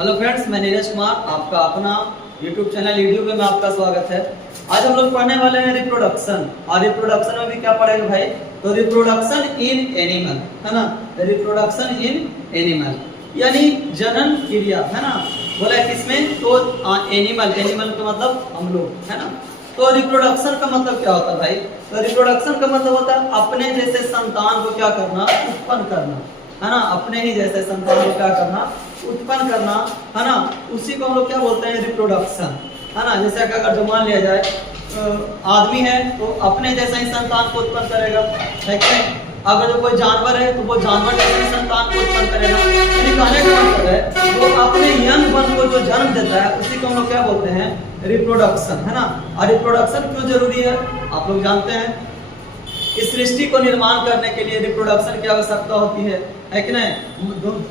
Hello friends, मैं नीरज कुमार, आपका अपना यूट्यूब चैनल यूट्यूब में आपका स्वागत है। आज हम लोग पढ़ने वाले हैं रिप्रोडक्शन। और रिप्रोडक्शन में भी क्या पढ़ेंगे भाई? तो रिप्रोडक्शन इन एनिमल, है ना। रिप्रोडक्शन इन एनिमल यानी जनन क्रिया, है ना। बोला किसमें? तो एनिमल, एनिमल का मतलब हम लोग, है ना। तो रिप्रोडक्शन का मतलब क्या होता है भाई? तो रिप्रोडक्शन का मतलब होता है अपने जैसे संतान को क्या करना, उत्पन्न करना, है ना। अपने ही जैसे संतान को क्या करना, उत्पन्न करना, है ना। उसी को हम लोग क्या बोलते हैं? रिप्रोडक्शन, है ना। जैसे कि अगर जो मान लिया जाए आदमी है तो अपने जैसा ही संतान को उत्पन्न करेगा, है कि नहीं। अगर जो कोई जानवर है तो वो जानवर जैसे ही संतान को उत्पन्न करेगा। यानी कहने का मतलब है वो अपने यंग वन को जो जन्म देता है उसी को हम लोग क्या बोलते हैं? रिप्रोडक्शन, है ना। और रिप्रोडक्शन क्यों जरूरी है आप लोग जानते हैं। इस सृष्टि को निर्माण करने के लिए रिप्रोडक्शन की आवश्यकता होती है कि नहीं।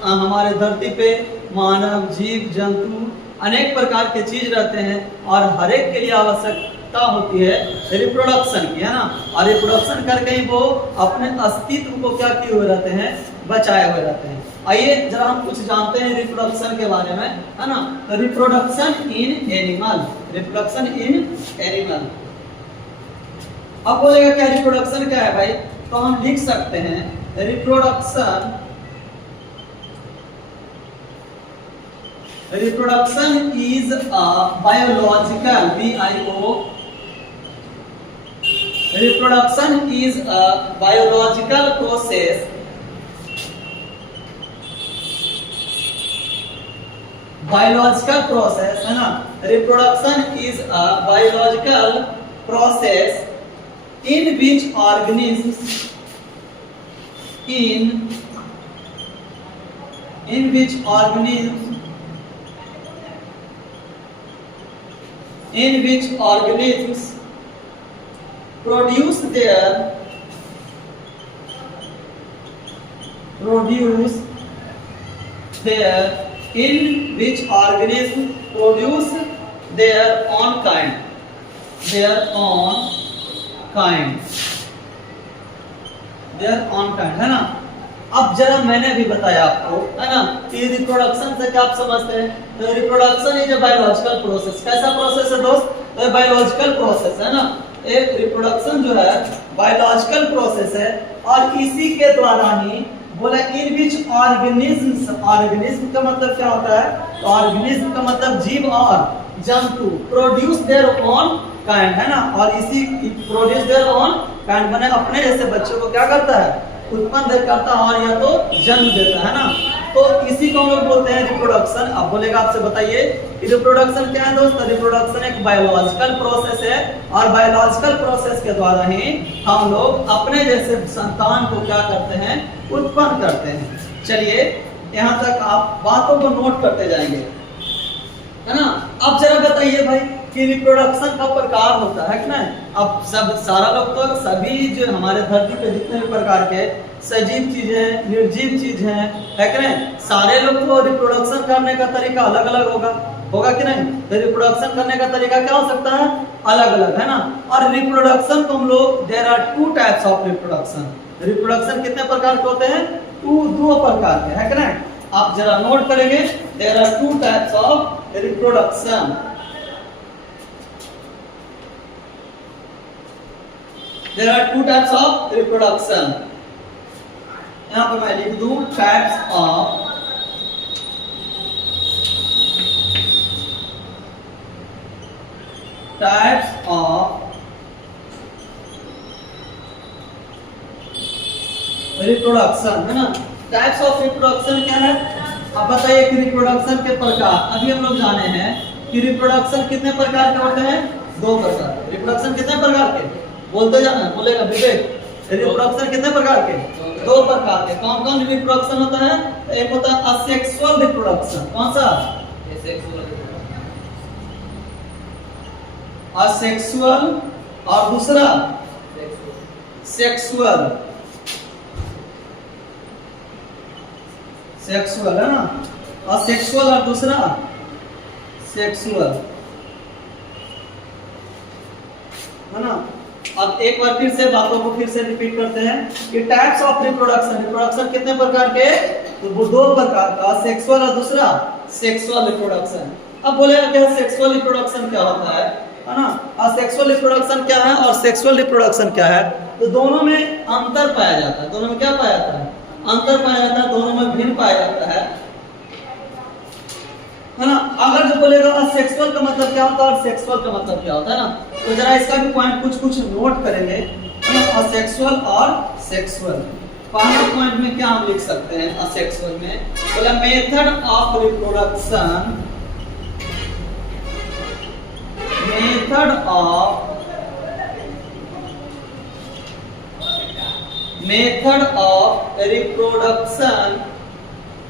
हमारे धरती पे मानव, जीव जंतु अनेक प्रकार के चीज रहते हैं और हर एक के लिए आवश्यकता होती है रिप्रोडक्शन की, है ना। और रिप्रोडक्शन करके ही वो अपने अस्तित्व को क्या किए हुए रहते हैं? बचाए हुए रहते हैं। आइए जरा हम कुछ जानते हैं रिप्रोडक्शन के बारे में, है ना। तो reproduction in animal, reproduction in animal. अब बोलेगा क्या रिप्रोडक्शन क्या है भाई? तो हम लिख सकते हैं reproduction, reproduction is a biological, BIO, reproduction is a biological process, biological process, है ना। Reproduction is a biological process in which organisms in which organisms produce their in which organisms produce their own kind, है ना। अब जरा मैंने भी बताया आपको, है ना, कि रिप्रोडक्शन से क्या आप समझते हैं? तो reproduction is a biological process. कैसा प्रोसेस है दोस्त? तो बायोलॉजिकल प्रोसेस, है ना। एक रिप्रोडक्शन जो है बायोलॉजिकल प्रोसेस है और इसी के द्वारा ही बोला इन विच ऑर्गेनिज्म्स, ऑर्गेनिज्म का मतलब क्या होता है? तो ऑर्गेनिज्म का मतलब जीव और जंतु, प्रोड्यूस देयर ओन काइंड, है ना। और इसी प्रोड्यूस देयर ओन काइंड बने अपने जैसे बच्चों को क्या करता है? उत्पन्न करता है और या तो जन्म देता है ना। तो इसी को हम लोग बोलते हैं रिप्रोडक्शन। अब बोलेगा आपसे बताइए कि रिप्रोडक्शन क्या है दोस्त? रिप्रोडक्शन एक बायोलॉजिकल प्रोसेस है और बायोलॉजिकल प्रोसेस के द्वारा ही हम लोग अपने जैसे संतान को क्या करते हैं? उत्पन्न करते हैं। चलिए यहाँ तक आप बातों को नोट करते जाएंगे, है ना। अब जरा बताइए भाई कि रिप्रोडक्शन का प्रकार होता है कि नहीं। अब सब सारा लोग तो सभी जो हमारे धरती पे जितने भी प्रकार के सजीव चीज है, निर्जीव चीज है कि नहीं, सारे लोग तो रिप्रोडक्शन करने का तरीका अलग अलग होगा कि नहीं। तो रिप्रोडक्शन करने का तरीका क्या हो सकता है? अलग अलग, है ना। और रिप्रोडक्शन को हम लोग there are 2 types of reproduction. Reproduction कितने प्रकार के होते हैं? 2 प्रकार के, है कि नहीं। आप जरा नोट करेंगे, there are 2 types of reproduction. There are 2 types of reproduction. यहाँ पर मैं लिख दूं types of रिप्रोडक्शन, है ना। टाइप्स ऑफ रिप्रोडक्शन क्या है? अब बताइए कि रिप्रोडक्शन के प्रकार अभी हम लोग जाने हैं कि रिप्रोडक्शन कितने प्रकार के होते हैं? 2 प्रकार। रिप्रोडक्शन कितने प्रकार के? बोलते जाना, बोलेगा विवेक। रिप्रोडक्शन कितने प्रकार के? 2 प्रकार के। कौन कौन रिप्रोडक्शन होता है? एक होता है असेक्सुअल रिप्रोडक्शन। कौन सा? असेक्सुअल। और दूसरा सेक्सुअल, सेक्सुअल, है ना। असेक्सुअल और दूसरा सेक्सुअल, है ना। अब एक बार फिर से बातों को फिर से रिपीट करते हैं कि टाइप्स ऑफ रिप्रोडक्शन, रिप्रोडक्शन कितने प्रकार के? तो वो 2 प्रकार का, सेक्सुअल और दूसरा सेक्सुअल रिप्रोडक्शन। अब बोलेगा क्या सेक्सुअल रिप्रोडक्शन क्या होता है ना। और सेक्सुअल रिप्रोडक्शन क्या है और सेक्सुअल रिप्रोडक्शन क्या है, तो दोनों में अंतर पाया जाता है। दोनों में क्या पाया जाता है, अंतर पाया जाता है, दोनों में भिन्न पाया जाता है ना। अगर जो बोलेगा असेक्सुअल का मतलब क्या होता है और सेक्सुअल का मतलब क्या होता है ना, तो जरा इसका भी पॉइंट कुछ कुछ नोट करेंगे ना। असेक्सुअल और सेक्सुअल, पहले पॉइंट में क्या हम लिख सकते हैं असेक्सुअल में, बोला method of reproduction, method of reproduction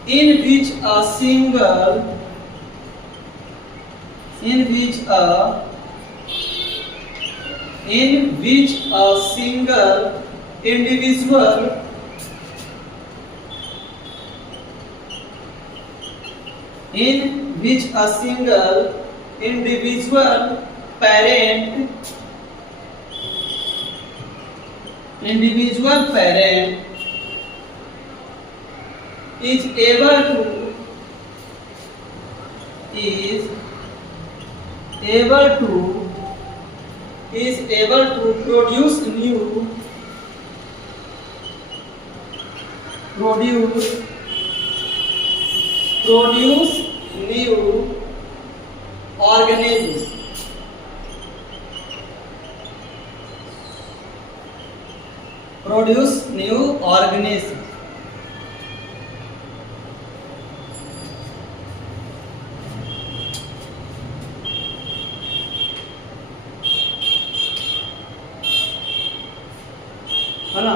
in which a single individual parent is able to produce new organisms, है ना।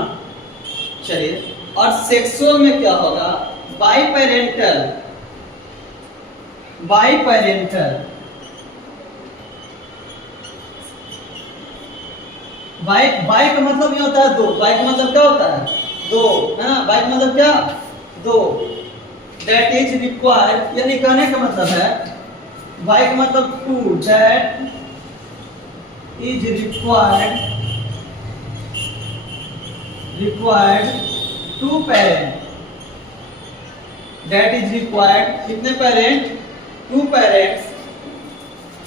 चलिए, और सेक्सुअल में क्या होगा, बाई पेरेंटल बाई का मतलब ये होता है दो, बाई का मतलब क्या होता है दो, है ना। बाई का मतलब क्या, दो। दैट इज रिक्वायर्ड, यानी कहने का मतलब है बाई का मतलब two, that is required two parent, that is required कितने पेरेंट, टू पेरेंट्स।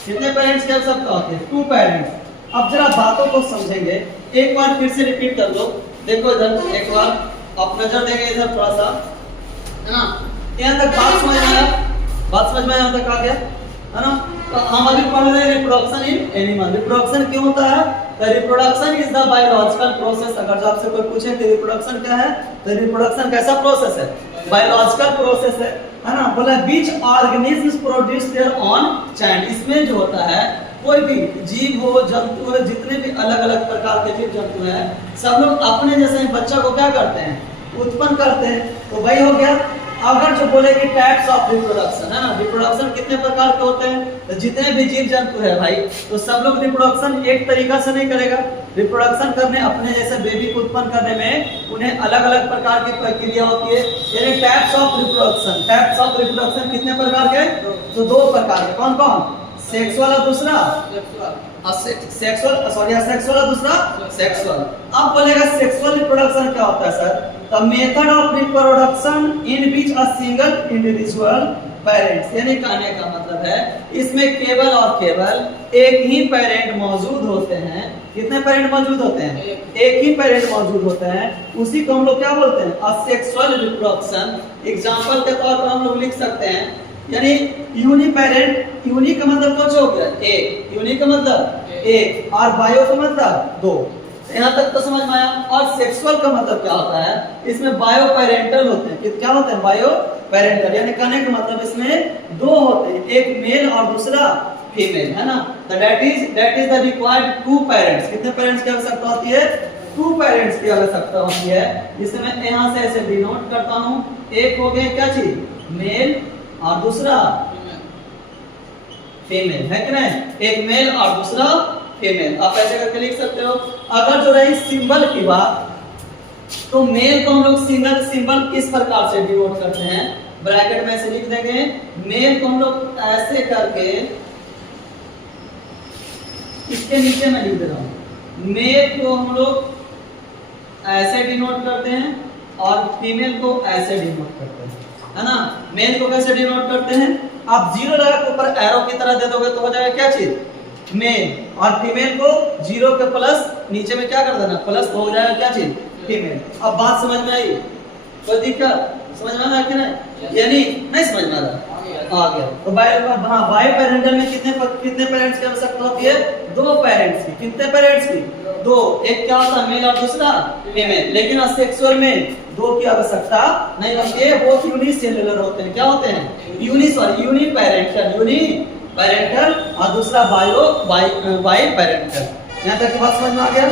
कितने पेरेंट्स की आवश्यकता होती है, टू पेरेंट्स। अब जरा बातों को समझेंगे, एक बार फिर से रिपीट कर लो। देखो इधर एक बार आप नजर देंगे इधर थोड़ा सा, है ना। यहाँ तक बात समझ में आया, बात समझ में आया तक आ गया, है ना। तो हम अभी पढ़ रहे हैं रिप्रोडक्शन इन एनिमल। रिप्रोडक्शन क्यों होता है, तो reproduction is the biological process. अगर जो आपसे कोई पूछे कि रिप्रोडक्शन क्या है, तो रिप्रोडक्शन कैसा प्रोसेस है, बायोलॉजिकल प्रोसेस है ना। बोला each organisms produce their own child. इसमें जो होता है कोई भी जीव हो, जंतु हो, जितने भी अलग अलग प्रकार के जीव जंतु हैं, सब लोग अपने जैसे बच्चा को क्या करते हैं, उत्पन्न करते हैं। तो वही हो गया। अगर जो बोले कि टाइप्स ऑफ रिप्रोडक्शन, है ना, रिप्रोडक्शन कितने प्रकार के होते हैं, तो जितने भी जीव जंतु है भाई, तो सब लोग रिप्रोडक्शन एक तरीका से नहीं करेगा। रिप्रोडक्शन करने, अपने जैसे बेबी को उत्पन्न करने में उन्हें अलग अलग प्रकार की प्रक्रिया होती है। यानी टाइप्स ऑफ रिप्रोडक्शन कितने प्रकार के, तो दो प्रकार के। कौन कौन, सेक्सुअल और दूसरा सेक्सुअल और दूसरा सेक्सुअल। अब बोलेगा सेक्सुअल रिप्रोडक्शन क्या होता है sir, the method of reproduction in which a single individual parents. यानी कहने का मतलब है इसमें केवल और केवल एक ही पेरेंट मौजूद होते हैं। कितने पेरेंट मौजूद होते हैं, एक ही पेरेंट मौजूद होते हैं। उसी को हम लोग क्या बोलते हैं, असेक्सुअल रिप्रोडक्शन। एग्जांपल के तौर पर हम लोग लिख सकते हैं, यानी यूनि पेरेंट, यूनि का मतलब कुछ हो गया एक, यूनि का मतलब एक, और बायो का मतलब दो। यहाँ तक तो समझ में आया। और सेक्सुअल का मतलब क्या होता है, इसमें बायो पेरेंटल होते हैं। क्या होते हैं, बायो पेरेंटल। यानी कहने का मतलब इसमें दो होते हैं, एक मेल और दूसरा फीमेल, है ना। That is the required two parents. कितने पेरेंट्स की आवश्यकता होती है, टू पेरेंट्स की आवश्यकता होती है। जिसे मैं यहाँ से ऐसे डिनोट करता हूँ। एक हो गए क्या चीज, मेल, और दूसरा फीमेल, है कि नहीं। एक मेल और दूसरा फीमेल, आप ऐसे करके लिख सकते हो। अगर जो रही सिंबल की बात, तो मेल को हम लोग सिंबल किस प्रकार से डिनोट करते हैं, ब्रैकेट में से लिख देंगे। मेल को हम लोग ऐसे करके, इसके नीचे मैं लिख दे रहा हूं, मेल को हम लोग ऐसे डिनोट करते हैं और फीमेल को ऐसे डिनोट करते हैं। है ना। मेल को कैसे डिनोट करते हैं, आप जीरो लगा के ऊपर एरो की तरह दे दोगे तो हो जाएगा क्या चीज, मेल, और फीमेल को जीरो के प्लस नीचे में क्या कर देना, प्लस, तो हो जाएगा क्या चीज, फीमेल। अब बात समझ में आई, कोई दिक्कत समझ में आया कि नहीं, यानी नहीं समझ में आ गया। तो बाई पेरेंटल में कितने पेरेंट्स की आवश्यकता होती है, दो पेरेंट्स की। कितने पेरेंट्स की, दो। एक क्या होता है, मेल और दूसरा फीमेल। लेकिन असेक्सुअल में दो की आवश्यकता नहीं होती है, वो यूनिसेलुलर होते हैं। क्या होते हैं, यूनिपेरेंटल और दूसरा बाई पेरेंटल। यहाँ तक की बात समझ में आ गया।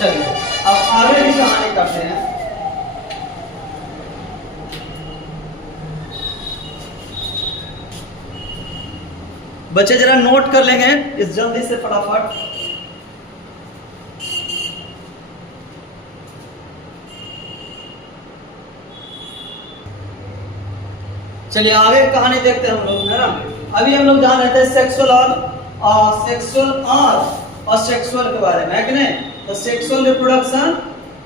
चलिए अब आगे भी कहानी करते हैं। बच्चे जरा नोट कर लेंगे इस जल्दी से फटाफट। चलिए आगे कहानी देखते हैं हम लोग, है ना। अभी हम लोग जान रहे थे सेक्सुअल और सेक्सुअल के बारे में, है कि नहीं। तो सेक्सुअल रिप्रोडक्शन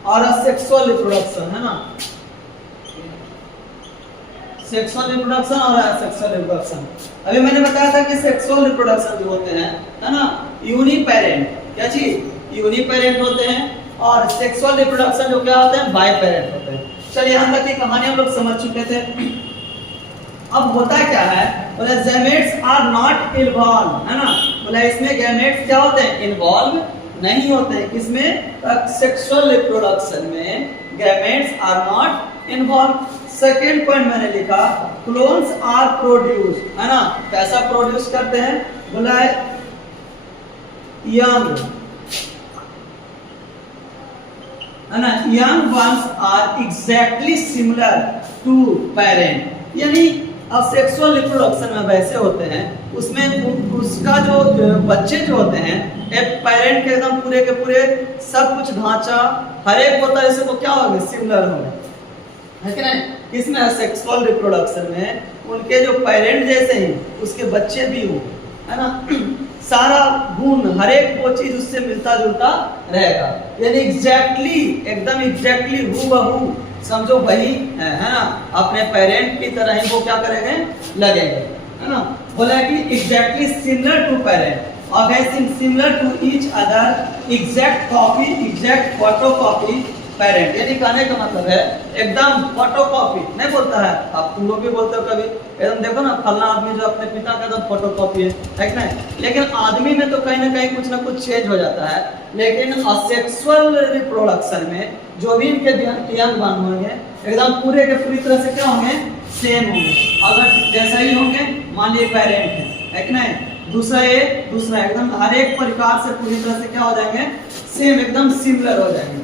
और असेक्सुअल रिप्रोडक्शन, है ना। सेक्सुअल रिप्रोडक्शन और असेक्सुअल रिप्रोडक्शन। अभी मैंने बताया था कि सेक्सुअल रिप्रोडक्शन जो होते हैं, है ना, यूनिपेरेंट, क्या चीज, यूनिपेरेंट होते हैं। और सेक्सुअल रिप्रोडक्शन जो क्या होते हैं, बाइपेरेंट होते हैं। चलिए यहाँ तक की कहानी हम लोग समझ चुके थे। अब होता क्या है, बोले गैमेट्स आर नॉट इन्वॉल्व, है ना। बोले इसमें गैमेट्स क्या होते हैं, इन्वॉल्व नहीं होते हैं। किसमें, सेक्सुअल रिप्रोडक्शन में gametes are not involve. Second point मैंने लिखा, क्लोन्स आर प्रोड्यूस, है ना। कैसा प्रोड्यूस करते हैं, बोला यंग, है ना, young ones are exactly similar to parent. यानी असेक्सुअल रिप्रोडक्शन में वैसे होते हैं, उसमें उसका जो बच्चे जो होते हैं एक पेरेंट के एकदम पूरे के पूरे सब कुछ ढांचा हर एक होता है, इसको क्या होगा, सिमिलर होगा, है कि नहीं। किसमें, सेक्सुअल रिप्रोडक्शन में उनके जो पेरेंट जैसे ही उसके बच्चे भी हो, है ना। सारा गुण हर एक वो चीज उससे मिलता जुलता रहेगा। यानी एग्जैक्टली, एकदम एग्जैक्टली हूबहू समझो वही है ना, अपने पेरेंट की तरह ही वो क्या करेंगे, लगेंगे, है ना। बोला कि एग्जैक्टली सिमिलर टू पेरेंट और similar to each other, exact copy, exact photocopy parent. यानी कहने का मतलब है एकदम फोटोकॉपी नहीं बोलता है, आप तुम लोग भी बोलते हो कभी, एकदम देखो ना फलना आदमी जो अपने पिता का एकदम फोटोकॉपी है कि नहीं। लेकिन आदमी में तो कहीं ना कहीं कुछ ना कुछ चेंज हो जाता है। लेकिन असेक्सुअल रिप्रोडक्शन में जो भी इनके यंग बन होंगे एकदम पूरे के पूरी तरह से क्या होंगे, सेम होंगे। अगर जैसा ही होंगे, मान लीजिए पेरेंट है कि नहीं, दूसरा एकदम हर एक प्रकार से पूरी तरह से क्या हो जाएंगे, सेम, एकदम सिमिलर हो जाएंगे।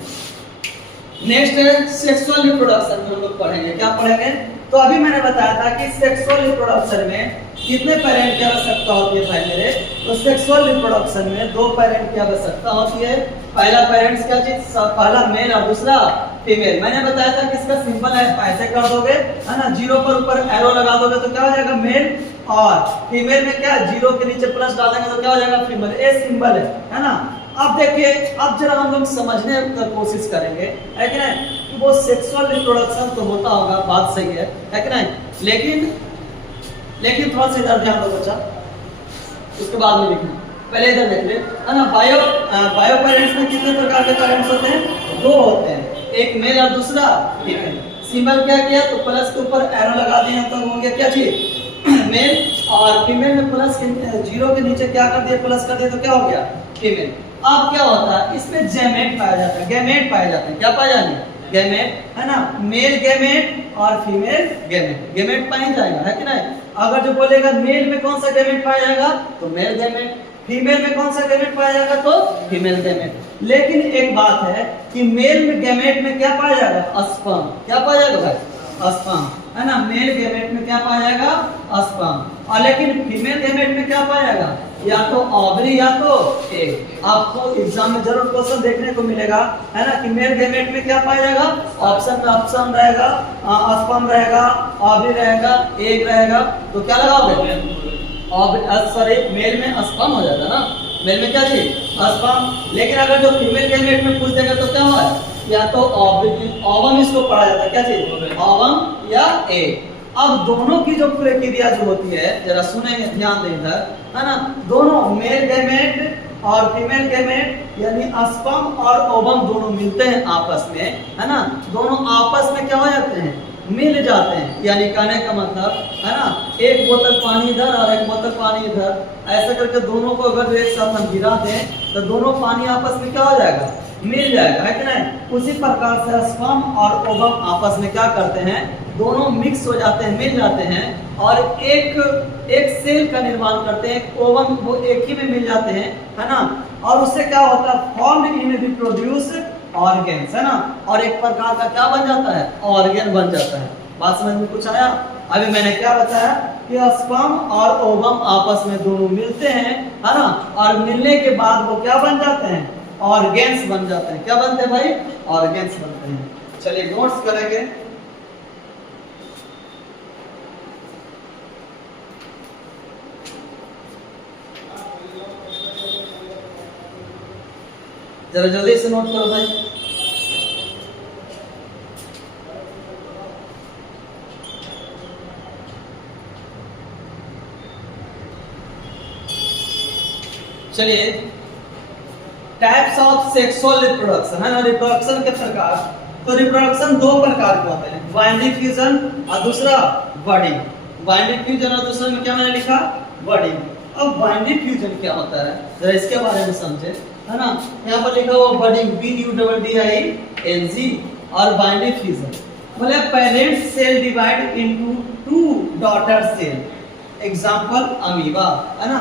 नेक्स्ट है सेक्सुअल रिप्रोडक्शन में हम लोग पढ़ेंगे, क्या पढ़ेंगे। तो अभी मैंने बताया था कि सेक्सुअल रिप्रोडक्शन में कितने पेरेंट की आवश्यकता होती है भाई मेरे। तो सेक्सुअल रिप्रोडक्शन में दो पेरेंट की आवश्यकता होती है। पहला पेरेंट्स क्या चीज, पहला मेल और दूसरा फीमेल। मैंने बताया था कि इसका सिंपल है, ऐसे कर दोगे, है ना, जीरो पर ऊपर एरो लगा दोगे तो क्या हो जाएगा, मेल, और फीमेल में क्या, जीरो के नीचे प्लस डालेंगे तो क्या हो जाएगा, फीमेल। ए सिंबल है ना। अब देखिए, अब जरा हम लोग समझने की कोशिश करेंगे, है कि नहीं, कि वो सेक्सुअल रिप्रोडक्शन तो होता होगा, बात सही है कि नहीं। लेकिन थोड़ा सा इधर ध्यान दो बच्चा, उसके बाद में लिखना, पहले इधर देख ले, है ना। बायो पेरेंट्स में कितने प्रकार के पेरेंट्स होते हैं, दो होते हैं, एक मेल और दूसरा फीमेल। सिंबल क्या किया, तो प्लस के ऊपर एरो लगा दिया तो हो गया क्या चीज, मेल, और फीमेल में प्लस के जीरो के नीचे क्या कर दिया, प्लस कर दिया तो क्या हो गया, फीमेल। अब क्या होता है, इसमें गैमेट पाया जाता है, गैमेट पाए जाते हैं, क्या पाए जाते हैं, गैमेट, है ना। मेल गैमेट और फीमेल गैमेट, गैमेट पाया जाएगा, है कि नहीं। अगर जो बोलेगा मेल में कौन सा गैमेट पाया जाएगा, तो मेल गैमेट, फीमेल में कौन सा गैमेट पाया जाएगा, तो फीमेल गैमेट। लेकिन एक बात है कि मेल में गैमेट में क्या पाया जाएगा, स्पर्म, क्या पाया जाएगा भाई, स्पर्म, है ना। मेल गैमेट में क्या पाया जाएगा, स्पर्म, और लेकिन फीमेल गैमेट में क्या पाया जाएगा, या तो ओवरी या तो एग। आपको एग्जाम में जरूर क्वेश्चन देखने को मिलेगा, है ना, कि मेल गैमेट में क्या पाया जाएगा, ऑप्शन में ऑप्शन रहेगा, स्पर्म रहेगा, ओवरी रहेगा, एग रहेगा, तो क्या लगाओगे, सॉरी मेल में स्पर्म हो जाता है ना, मेल में क्या चीज, स्पर्म। लेकिन अगर जो फीमेल गैमेट में पूछ देगा तो क्या होगा, या तो ओवम इसको पढ़ा जाता है, क्या चीज, ओवम या एग। अब दोनों की जो प्रक्रिया जो होती है, जरा सुनेंगे, ध्यान दें इधर, है ना, दोनों मेल गैमेट और फीमेल गैमेट यानी स्पर्म और ओवम दोनों मिलते हैं आपस में, है ना, दोनों आपस में क्या हो जाते हैं, मिल जाते हैं। यानी कहने का मतलब है ना, एक बोतल पानी इधर और एक बोतल पानी इधर, ऐसा करके दोनों को अगर एक साथ हम गिरा दें तो दोनों पानी आपस में क्या हो जाएगा, मिल जाएगा, है कि नहीं। उसी प्रकार से स्पर्म और ओवम आपस में क्या करते हैं, दोनों मिक्स हो जाते हैं, मिल जाते हैं और एक सेल का निर्माण करते हैं, एक ओवम वो एक ही में मिल जाते हैं, है ना, और उससे क्या होता है, फॉर्म्ड इन रिप्रोड्यूस ऑर्गेन्स, है ना, और एक प्रकार का क्या बन जाता है, ऑर्गन बन जाता है। बात समझ में कुछ आया? अभी मैंने क्या बताया कि स्पर्म और ओवम आपस में दोनों मिलते हैं, है ना, और मिलने के बाद वो क्या बन जाते हैं, ऑर्गेन्स बन जाते हैं। क्या बनते हैं भाई, ऑर्गेन्स बनते हैं। चलिए नोट्स करेंगे। जरा जल्दी से नोट करो भाई। चलिए, टाइप्स ऑफ सेक्सुअल रिप्रोडक्शन, है ना, रिप्रोडक्शन के प्रकार। तो रिप्रोडक्शन दो प्रकार के होते हैं, बाइनरी फ्यूजन और दूसरा बर्डिंग। बाइनरी फ्यूजन और दूसरा में क्या मैंने लिखा, बर्डिंग। अब बाइनरी फ्यूजन क्या होता है, जरा इसके बारे में समझे, है ना। यहाँ पर लिखा हुआ बर्डिंग, BUDDING, और बाइनरी फ्यूजन बोले parent cell divide into two daughter cell, example amoeba, है ना।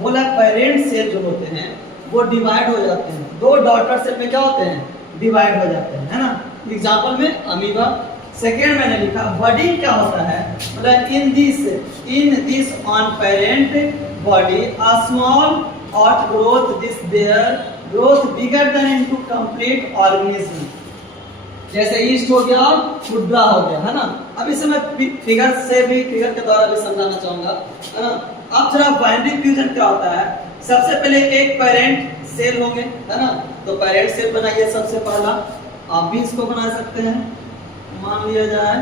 बोला पेरेंट सेल जो होते हैं वो डिवाइड हो जाते हैं, दो डॉटर सेल में क्या होते हैं, डिवाइड हो जाते हैं, है ना। एग्जांपल में अमीबा। सेकेंड मैंने लिखा बर्डिंग क्या होता है, मतलब in this on parent body a small outgrowth this their growth bigger than into complete organism, जैसे ईस्ट हो गया और मुद्रा हो गया, है ना। अब इसे मैं फिगर के द्वारा भी समझाना चाहूंगा, है ना। अब जरा बाइनरी फ्यूजन क्या होता है, सबसे पहले एक पेरेंट सेल होंगे, है ना, तो पेरेंट सेल बनाइए सबसे पहला, आप भी इसको बना सकते हैं। मान लिया जाए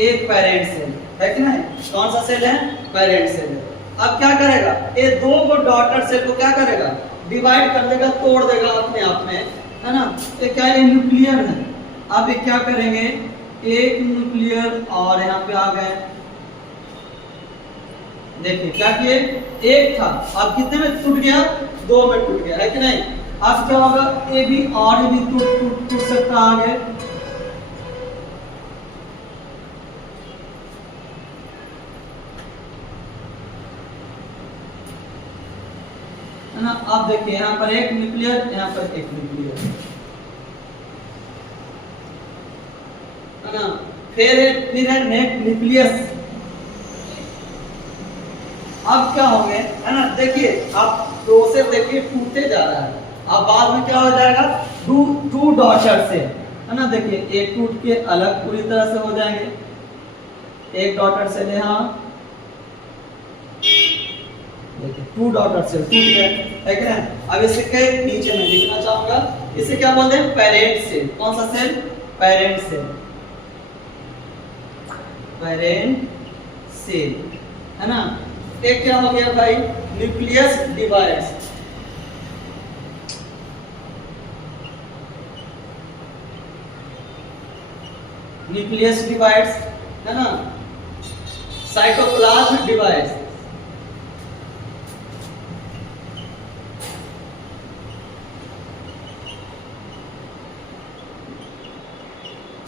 एक पेरेंट सेल है कि नहीं, कौन सा सेल है, पेरेंट सेल है। अब क्या करेगा, ये दो को डॉटर सेल को क्या करेगा, डिवाइड कर देगा, तोड़ देगा अपने आप में, है ना। ये क्या है, न्यूक्लियर है। अब ये क्या करेंगे, एक न्यूक्लियर और यहाँ पे आ गए, देखिए क्या किए, एक था, अब कितने में टूट गया, दो में टूट गया, है कि नहीं। अब क्या होगा, ये भी और भी टूट सकता आगे, है ना। अब देखिए यहाँ पर एक न्यूक्लियर, यहाँ पर एक न्यूक्लियर, है ना। फिर है नेट न्यूक्लियस। अब क्या होंगे, है ना, देखिए अब प्रोसेस देखिए टूटते जा रहा है। अब बाद में क्या हो जाएगा, टू डॉटर से, है ना, देखिए एक टूट के अलग पूरी तरह से हो जाएंगे, एक डॉटर से यहाँ देखिए टू डॉटर सेल टूट गया, है क्या। अब इसे के नीचे मैं लिखना चाहूंगा, इसे क्या बोलते हैं, पेरेंट सेल। कौन सा cell, parent cell, parent cell, है ना। एक क्या हो गया भाई, न्यूक्लियस डिवाइड्स, न्यूक्लियस डिवाइड्स, है ना। Cytoplasm divides,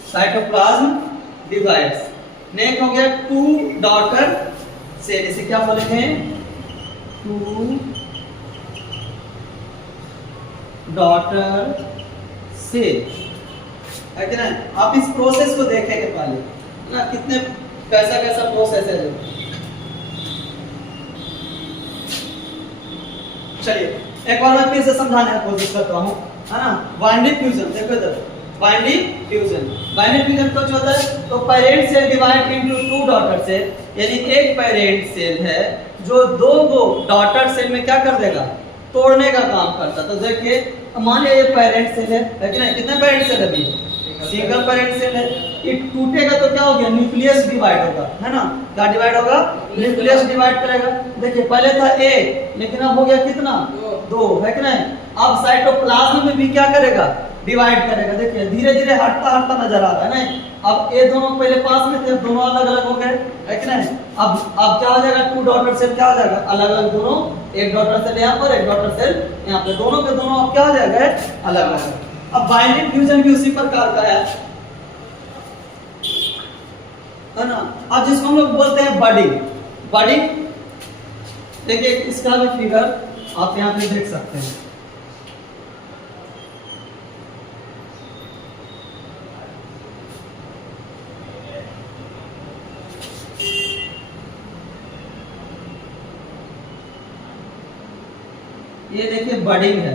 cytoplasm divides. Next हो गया टू डॉटर सेल, इसे क्या बोलेंगे, टू डॉटर सेल, है कि नहीं। आप इस प्रोसेस को देखेंगे पहले, ना, कितने कैसा कैसा प्रोसेस है। चलिए एक बार मैं फिर से समझाने की कोशिश करता हूँ, है ना। बाइनरी फ्यूजन देखो इधर, बाइनरी फ्यूजन कुछ होता है, तो parent cell divide into two daughter cell, यानी एक पेरेंट सेल है जो दो को डॉटर सेल में क्या कर देगा, तोड़ने का काम करता है। तो देखिए मान लिया ये पेरेंट सेल है कि नहीं, कितने पेरेंट सेल अभी, सिंगल पेरेंट सेल है, ये टूटेगा तो क्या हो गया, न्यूक्लियस डिवाइड होगा, है ना, क्या डिवाइड होगा, न्यूक्लियस डिवाइड करेगा। देखिए पहले था एक, लेकिन अब हो गया कितना, दो, है कि नहीं। अब साइटोप्लाज्म में भी क्या करेगा, डिवाइड करेगा। देखिए धीरे धीरे हटता हटता नजर आ रहा है नहीं। अब ये दोनों पहले पास में थे, दोनों अलग अलग हो गए, है कि नहीं। अब क्या हो जाएगा, टू डॉटर सेल क्या हो जाएगा, अलग अलग दोनों, एक डॉटर सेल यहाँ पर, एक डॉटर सेल यहाँ पे, दोनों के दोनों अब क्या हो जाएगा, अलग अलग। अब बाइंडिंग फ्यूजन भी उसी प्रकार का है ना। अब जिसको हम लोग बोलते हैं बडिंग, बडिंग देखिए इसका भी फिगर आप यहाँ पे देख सकते हैं। ये देखिए बडिंग है,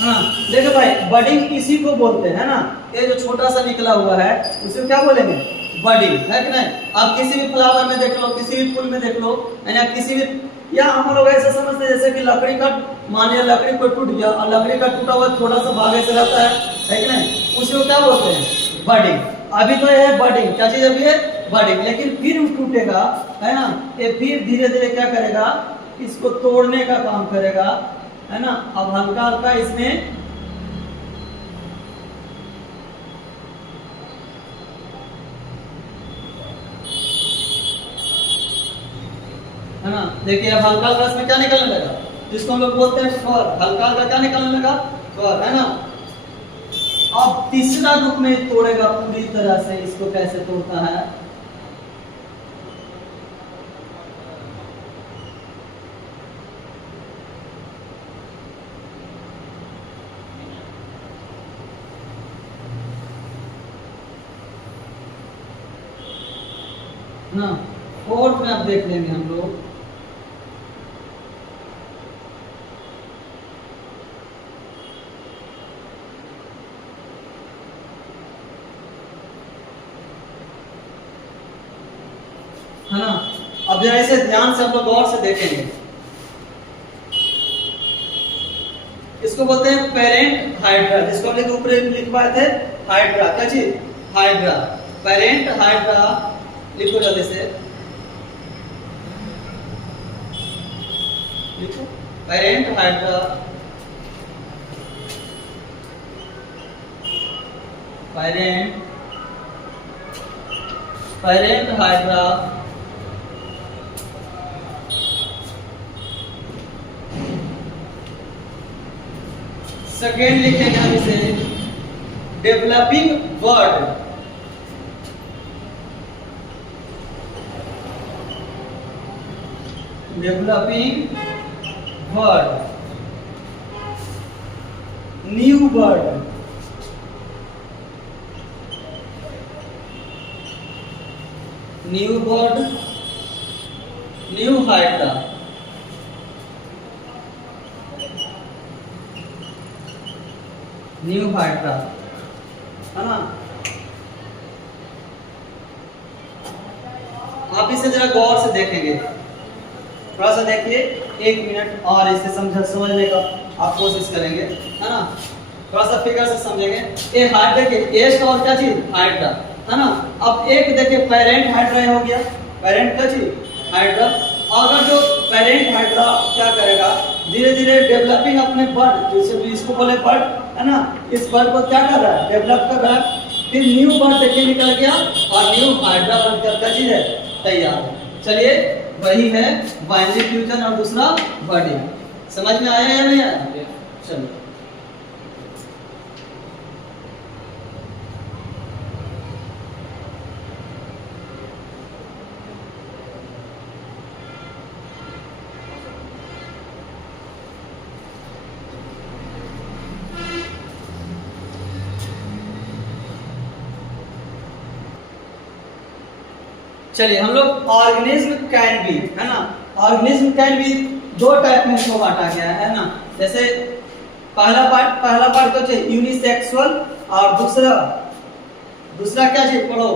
हाँ देखो भाई बडिंग इसी को बोलते हैं ना। ये जो छोटा सा निकला हुआ है उसे क्या बोलेंगे, बडिंग, है कि नहीं। आप किसी भी फ्लावर में देख लो, किसी भी फूल में देख लो, है ना, किसी भी, या हम लोग ऐसा समझते हैं जैसे कि लकड़ी का, मानिए लकड़ी को टूट गया और लकड़ी का टूटा हुआ थोड़ा सा भाग ऐसे रहता है कि नहीं, उसी को क्या बोलते हैं, बडिंग। अभी तो ये है बडिंग, क्या चीज अभी है, बडिंग, लेकिन फिर वो टूटेगा, है ना, ये फिर धीरे धीरे क्या करेगा, इसको तोड़ने का काम करेगा, है ना। अब हल्का हल्का इसमें है ना, देखिए अब हल्का हल्का इसमें क्या निकलने लगा, जिसको हम लोग बोलते हैं फर, हल्का हल्का क्या निकलने लगा, फर, है ना। अब तीसरा रूप में तोड़ेगा पूरी तरह से, इसको कैसे तोड़ता है, ना फोर्थ में आप देख लेंगे हम लोग। है ना, अब जरा इसे ध्यान से हम लोग गौर से देखेंगे। इसको बोलते हैं पेरेंट हाइड्रा, जिसको हम ऊपर लिख पाए थे हाइड्रा, क्या चीज, हाइड्रा, पेरेंट हाइड्रा, लिखो जल्दी से, लिखो parent hydra, parent parent hydra, second लिखेंगे हम इसे developing bird, developing bird, new bird, new bird, new hydra, new hydra, है ना। आप इसे जरा गौर से देखेंगे, थोड़ा सा देखिए, एक मिनट और इसे समझने का आप कोशिश करेंगे, है ना, थोड़ा सा फिगर से समझेंगे। ये हाइड्रा देखिए, एस्ट और क्या चीज, हाइड्रा, है ना। अब एक देखिए पेरेंट हाइड्रा हो गया, पेरेंट क्या चीज, हाइड्रा। अगर जो पेरेंट हाइड्रा क्या करेगा, धीरे धीरे डेवलपिंग अपने बर्ड, जैसे भी इसको बोले बर्ड, है ना, इस बर्ड को क्या कर रहा है, डेवलप कर रहा है। फिर न्यू बर्ड देखिए निकल गया और न्यू हाइड्रा बनकर क्या चीज है, तैयार है। चलिए वही है बाइनरी फ्यूजन और दूसरा बडिंग, समझ में आया या नहीं आया, चलो। चलिए हम लोग ऑर्गेनिज्म कैन बी, है ना, ऑर्गेनिज्म कैन बी दो टाइप में इसको बांटा गया है ना। जैसे पहला पार्ट क्या चाहिए, यूनिसेक्सुअल, और दूसरा क्या चाहिए, पढ़ो,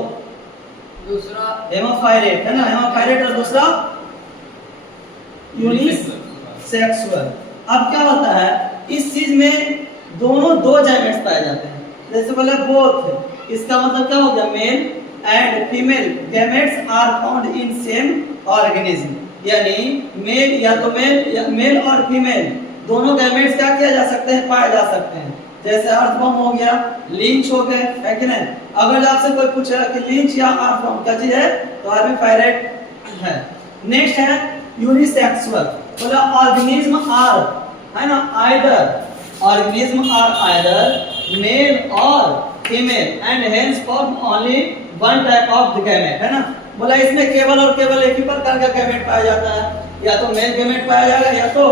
दूसरा हेमोफाइरेट है ना, हेमोफाइरेट और दूसरा यूनिसेक्सुअल। अब क्या होता है इस चीज में दोनों दो गैमेट्स पाए जाते हैं, जैसे बोले बोथ, इसका मतलब क्या हो गया male and female gametes are found in same organism, यानी मेल या तो मेल और फीमेल दोनों गैमेट्स क्या किया जा सकते हैं, पाए जा सकते हैं। जैसे अर्थवर्म हो गया, लिंच हो गए, है कि नहीं। अगर आपसे कोई पूछेगा कि लिंच या अर्थवर्म क्या चीज है, तो हेमोफाइरेट है। नेक्स्ट है यूनिसेक्सुअल, बोला ऑर्गेनिज्म आर, है ना, ऑर्गेनिज्म आर आइदर मेल और female and hence form only one type of the gamete, है ना। बोला इसमें केवल और केवल एक ही प्रकार का गैमेट पाया जाता है, या तो मेल गैमेट पाया जाएगा या तो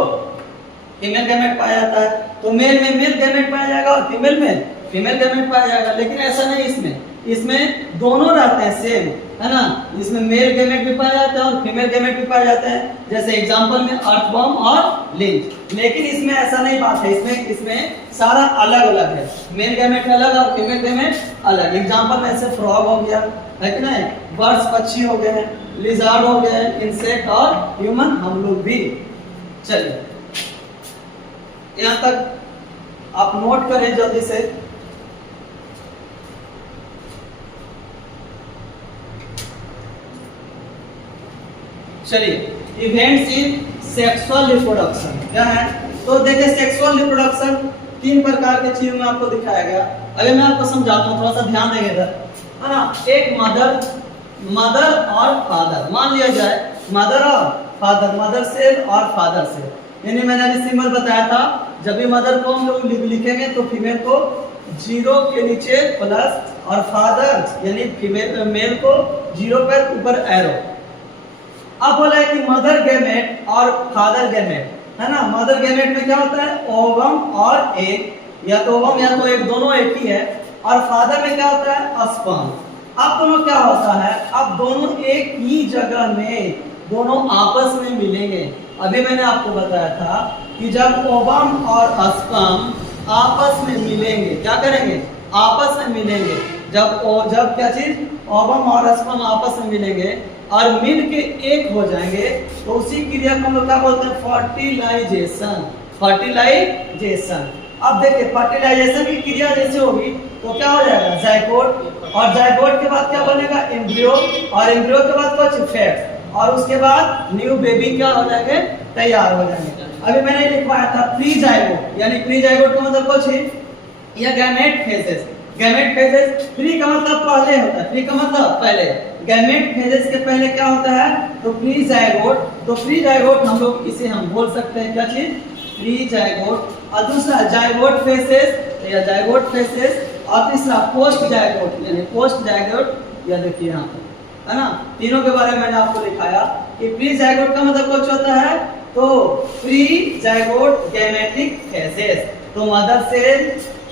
फीमेल गैमेट पाया जाता है। तो मेल में मेल गैमेट पाया जाएगा और फीमेल में फीमेल गैमेट पाया जाएगा, लेकिन ऐसा नहीं, इसमें दोनों रहते हैं सेम, है ना। इसमें मेल गैमेट भी पाया जाता है और फीमेल गैमेट भी पाए जाते हैं, जैसे एग्जांपल में अर्थवर्म और लिंच। लेकिन इसमें ऐसा नहीं बात है, इसमें सारा अलग अलग है, मेल गैमेट अलग और फीमेल गैमेट अलग। एग्जांपल में ऐसे फ्रॉग हो गया, है कि नहीं, बर्ड्स पक्षी हो गए, लिजार्ड हो गए, इंसेक्ट और ह्यूमन हम लोग भी। चलिए यहाँ तक आप नोट करें जल्दी से। चलिए इवेंट्स इन सेक्सुअल रिप्रोडक्शन क्या है, तो देखिए सेक्सुअल रिप्रोडक्शन तीन प्रकार के चीजों में आपको दिखाया गया। अभी मैं आपको समझाता हूँ, थोड़ा सा ध्यान देंगे इधर, है ना। एक मदर और फादर, मान लिया जाए मदर और फादर, मदर सेल और फादर सेल, यानी मैंने अभी सिंबल बताया था, जब भी मदर को हम लोग लिखेंगे तो फीमेल को 0 के नीचे प्लस और फादर यानी फीमेल मेल को 0 पर ऊपर एरो। अब बोला है कि मदर गैमेट और फादर गैमेट, है ना। मदर गैमेट में क्या होता है, ओवम और एग, या तो ओवम या तो एग, दोनों एक ही है। और फादर में क्या होता है, स्पर्म। अब दोनों क्या होता है, अब दोनों एक ही जगह में दोनों आपस में मिलेंगे। अभी मैंने आपको बताया था कि जब ओवम और स्पर्म आपस में मिलेंगे, क्या करेंगे, आपस में मिलेंगे। जब क्या चीज, ओवम और स्पर्म आपस में मिलेंगे और मिल के एक हो जाएंगे, तो उसी क्रिया को हम लोग क्या बोलते हैं, फर्टिलाइजेशन। अब देखिए फर्टिलाइजेशन की क्रिया जैसे होगी तो क्या हो जाएगा, जाइगोट, और जाइगोट के बाद क्या बनेगा, एम्ब्रियो, और एम्ब्रियो के बाद कुछ फैट, और उसके बाद न्यू बेबी क्या हो जाएंगे, तैयार हो जाएंगे। अभी मैंने लिखवाया था प्री जाइगोट, यानी प्री जाइगोट का मतलब कुछ है, या gamete phases. Gamete phases, pre का मतलब पहले होता है, प्री का मतलब पहले, गैमेट फेजेस के पहले क्या होता है, तो प्री जाइगोट। तो प्री जाइगोट हम लोग इसे हम बोल सकते हैं क्या चीज, प्री जाइगोट। और दूसरा जाइगोट फेजेस या जाइगोट फेजेस, और तीसरा पोस्ट जाइगोट यानी पोस्ट जाइगोट, या देखिए यहाँ पर, है ना। तीनों के बारे में मैंने आपको लिखाया कि प्री जाइगोट का मतलब कुछ होता है, तो प्री जाइगोट गैमेटिक फेजेस, तो मदर सेल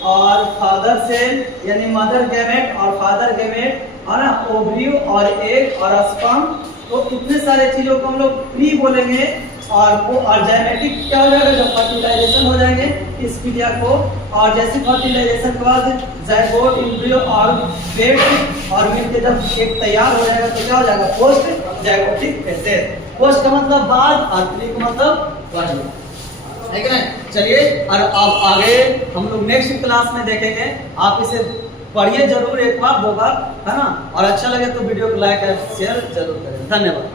और फादर सेल, यानी मदर गैमेट और फादर गैमेट, है ना, ओवरी और एग और स्पर्म। तो इतने सारे चीजों को हम लोग प्री बोलेंगे, और वो और जाइमेटिक क्या हो जाएगा, जब फर्टिलाइजेशन हो जाएंगे इस क्रिया को, और जैसे फर्टिलाइजेशन के बाद जाइगोट, एम्ब्रियो और फैट और मिलकर जब एक तैयार हो जाएगा तो क्या हो जाएगा, पोस्ट जाइगोटिक फेजेस। पोस्ट का मतलब बाद और प्री का मतलब पहले, है कि नहीं। चलिए और अब आगे हम लोग नेक्स्ट क्लास में देखेंगे। आप इसे पढ़िए जरूर, एक बार 2 बार, है ना। और अच्छा लगे तो वीडियो को लाइक और शेयर जरूर करें। धन्यवाद।